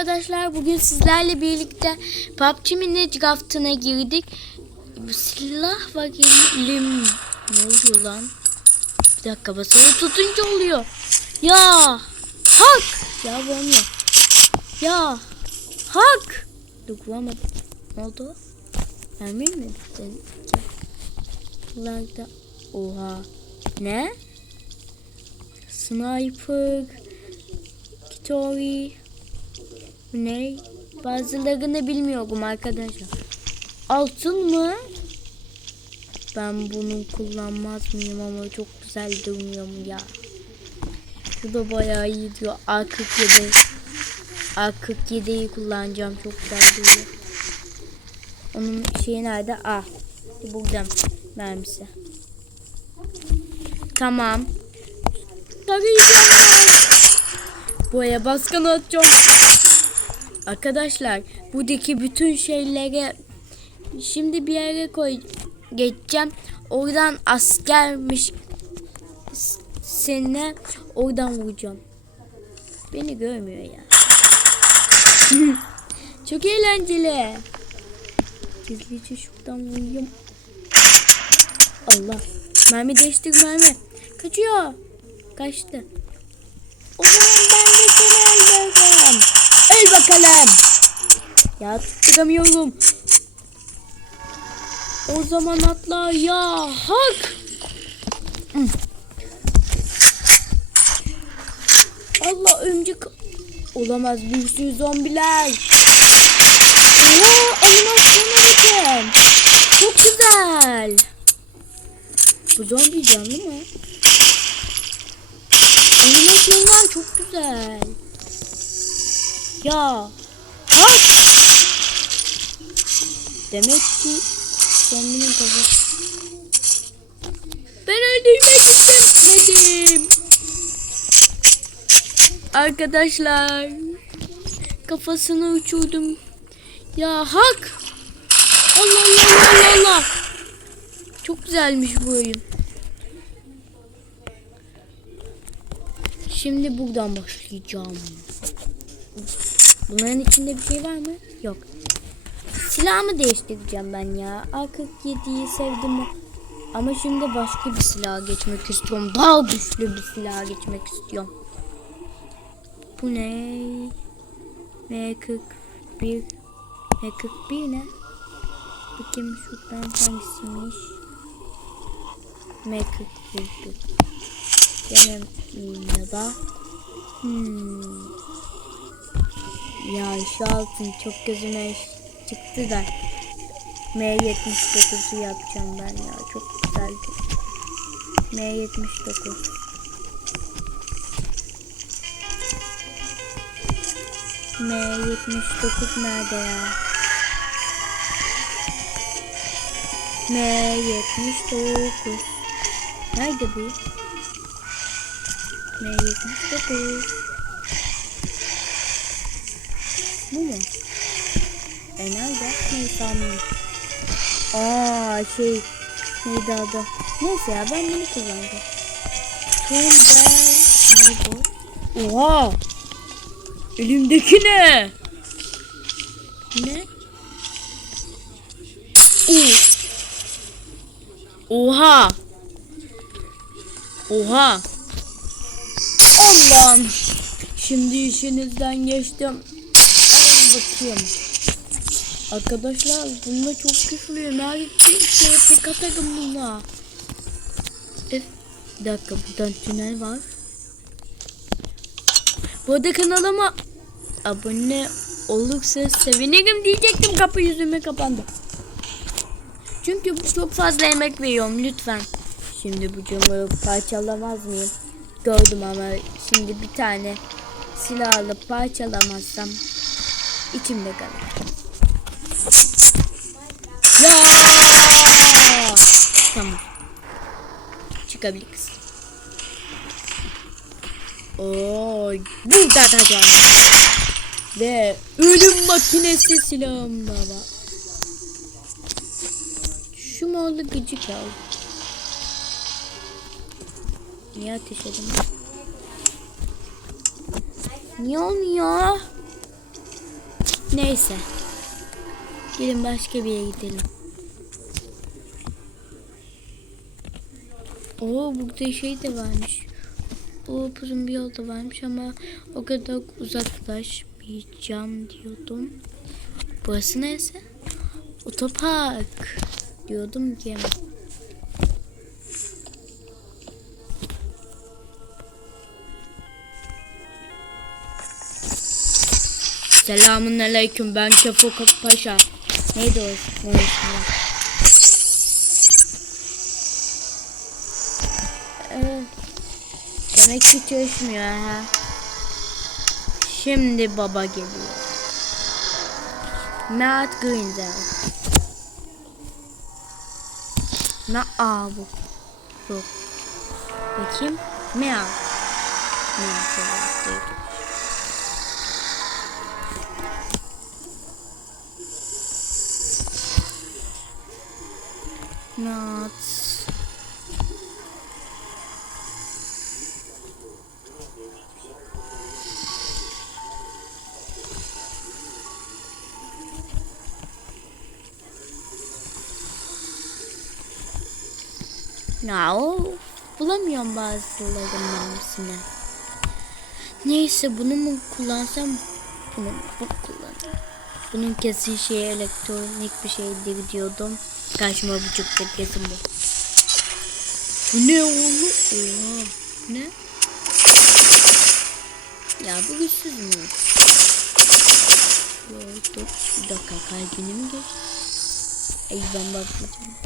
Arkadaşlar bugün sizlerle birlikte PUBG Mini Draft'ına girdik. Silah bakayım. Ne oluyor lan? Bir dakika basılı tutunca oluyor. Ya hak. Ya bu olmuyor. Ya hak. Dur vuramadım. Ne oldu? Mermi mi bitti? Bunlarda oha. Ne? Sniper. Kitori. Bu ne? Bazılarını bilmiyorum arkadaşlar. Altın mı? Ben bunu kullanmaz mıyım ama çok güzel mu ya? Şu da bayağı iyi diyor. A47. A47'yi kullanacağım. Çok güzel duruyor. Onun şeyi nerede? Ah. Buldum. Mermisi. Tamam. Tarayacağım. Boya baskın atacağım. Arkadaşlar buradaki bütün şeyleri şimdi bir yere koy geçeceğim. Oradan askermiş seni oradan vuracağım. Beni görmüyor ya. Çok eğlenceli. Gizlice şuradan vurayım. Allah. Mermi değiştir mermi. Kaçıyor. Kaçtı. O zaman ben de seni öldürürüm. Öl bakalım. Ya tutturamıyorum. O zaman atla ya hak. Allah öncek olamaz bir sürü zombiler. Oha animasyona bakın. Çok güzel. Bu zombi canlı mı? Animasyonlar çok güzel. Ya. Bak. Demek ki zombinin kafası. Ben öldürmek istemedim. Arkadaşlar. Kafasını uçurdum. Ya hak. Allah Allah Allah Allah. Çok güzelmiş bu oyun. Şimdi buradan başlayacağım. Bunların içinde bir şey var mı? Yok. Silahımı değiştireceğim ben ya. A47'yi sevdim ama şimdi başka bir silaha geçmek istiyorum. Daha güçlü bir silaha geçmek istiyorum. Bu ne? M41 M41 ne? Bakayım şuradan hangisiymiş? M41 Benim ya da hmm. Ya şu altın çok gözüme çıktı da M79'u yapacağım ben ya çok güzeldi. M79 M79 nerede ya? M79 Nerede bu? M79 Bu mu? E nerede? Neyse. Aa şey neydi adı? Neyse ya ben bunu kullanacağım. Şimdi ne bu? Oha! Elimdeki ne? Ne? Oha! Oha! Allah'ım! Şimdi işinizden geçtim. Bakayım. Arkadaşlar bununla çok güçlüyüm. Her şeye tek atarım bununla. Öf. Bir dakika buradan tünel var. Bu arada kanalıma abone olursa sevinirim diyecektim. Kapı yüzüme kapandı. Çünkü çok fazla emek veriyorum lütfen. Şimdi bu camı parçalamaz mıyım? Gördüm ama şimdi bir tane silah alıp parçalamazsam içimde kalır. Ya! Tamam. Çıkabiliriz. Oo, burada atacağım. Ve ölüm makinesi silahım da var. Şu morlu gıcık al. Niye ateş edin? Niye olmuyor? Neyse. Gelin başka bir yere gidelim. Oo burada şey de varmış. O uzun bir yol da varmış ama o kadar uzaklaşmayacağım diyordum. Burası neresi? Otopark diyordum ki. Selamun aleyküm ben Çafo Paşa. Neydi o? Neydi o? Ee, demek ki çalışmıyor ha. Şimdi baba geliyor. Matt Grindel. Ne a bu? Bu. Bakayım. Meow. Meow. Not. Ya o bulamıyorum bazılarının mermisini. Neyse bunu mu kullansam bunu mu bu kullanayım. Bunun kesin şey elektronik bir şeydir diyordum. Karşıma bu çıktı kesin bu. Bu ne oğlum? Oha. Ne? Ya bu güçsüz mü? Yok dur. Bir dakika kalbini mi geçti? Ay ben bakmayacağım.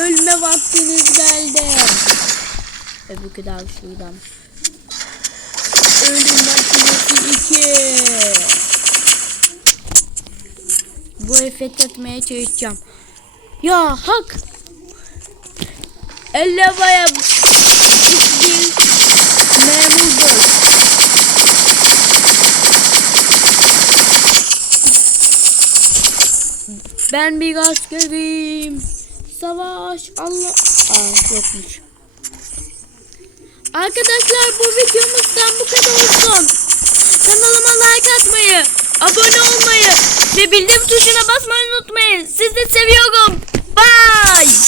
Ölme vaktiniz geldi. Öbürkü daha şuradan. Ölüm makinesi 2. Bu efekt etmeye çalışacağım. Ya hak. Baya bir memurdur. Ben bir askerim. Savaş Allah. Aa yokmuş. Arkadaşlar bu videomuzdan bu kadar olsun. Kanalıma like atmayı, abone olmayı ve bildirim tuşuna basmayı unutmayın. Sizi seviyorum. Bye.